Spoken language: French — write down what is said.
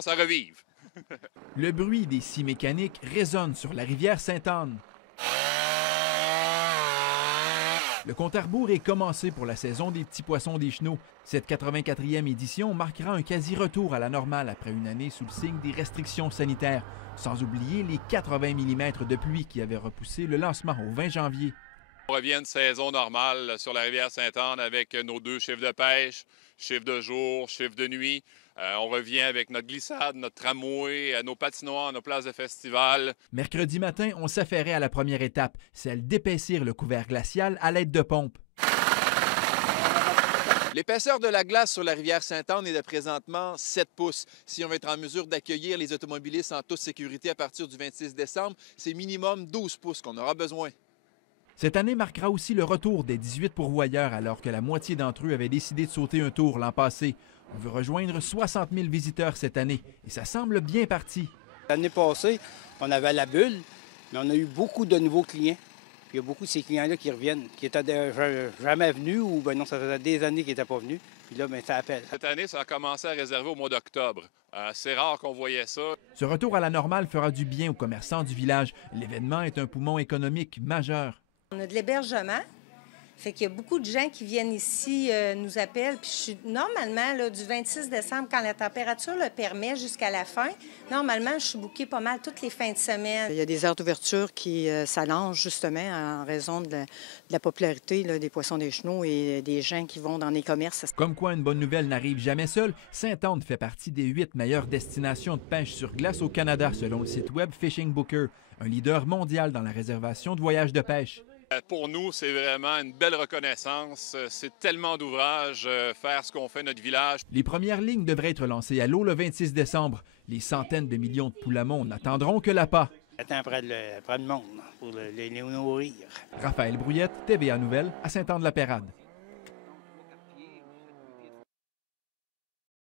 Ça revive. Le bruit des scies mécaniques résonne sur la rivière Sainte-Anne. Le compte à rebours est commencé pour la saison des petits poissons des chenaux. Cette 84e édition marquera un quasi-retour à la normale après une année sous le signe des restrictions sanitaires, sans oublier les 80 mm de pluie qui avaient repoussé le lancement au 20 janvier. On revient à une saison normale sur la rivière Sainte-Anne avec nos 2 chiffres de pêche, chiffre de jour, chiffre de nuit. On revient avec notre glissade, notre tramway, nos patinoires, nos places de festival. Mercredi matin, on s'affairait à la première étape, celle d'épaissir le couvert glacial à l'aide de pompes. L'épaisseur de la glace sur la rivière Sainte-Anne est de présentement 7 pouces. Si on veut être en mesure d'accueillir les automobilistes en toute sécurité à partir du 26 décembre, c'est minimum 12 pouces qu'on aura besoin. Cette année marquera aussi le retour des 18 pourvoyeurs alors que la moitié d'entre eux avaient décidé de sauter un tour l'an passé. On veut rejoindre 60 000 visiteurs cette année et ça semble bien parti. L'année passée, on avait la bulle, mais on a eu beaucoup de nouveaux clients. Il y a beaucoup de ces clients-là qui reviennent, qui étaient jamais venus ou ben non, ça faisait des années qu'ils n'étaient pas venus. Puis là, ben, ça appelle. Cette année, ça a commencé à réserver au mois d'octobre. C'est rare qu'on voyait ça. Ce retour à la normale fera du bien aux commerçants du village. L'événement est un poumon économique majeur. On a de l'hébergement, fait qu'il y a beaucoup de gens qui viennent ici, nous appellent. Puis normalement, là, du 26 décembre, quand la température le permet jusqu'à la fin, normalement, je suis bookée pas mal toutes les fins de semaine. Il y a des aires d'ouverture qui s'allongent justement en raison de la popularité là, des poissons des chenaux et des gens qui vont dans les commerces. Comme quoi une bonne nouvelle n'arrive jamais seule, Sainte-Anne fait partie des 8 meilleures destinations de pêche sur glace au Canada selon le site web Fishing Booker, un leader mondial dans la réservation de voyages de pêche. Pour nous, c'est vraiment une belle reconnaissance. C'est tellement d'ouvrages, faire ce qu'on fait notre village. Les premières lignes devraient être lancées à l'eau le 26 décembre. Les centaines de millions de poules à monde n'attendront que l'appât. Attends après le monde pour les nourrir. Raphaël Brouillette, TVA Nouvelles, à Sainte-Anne-de-la-Pérade.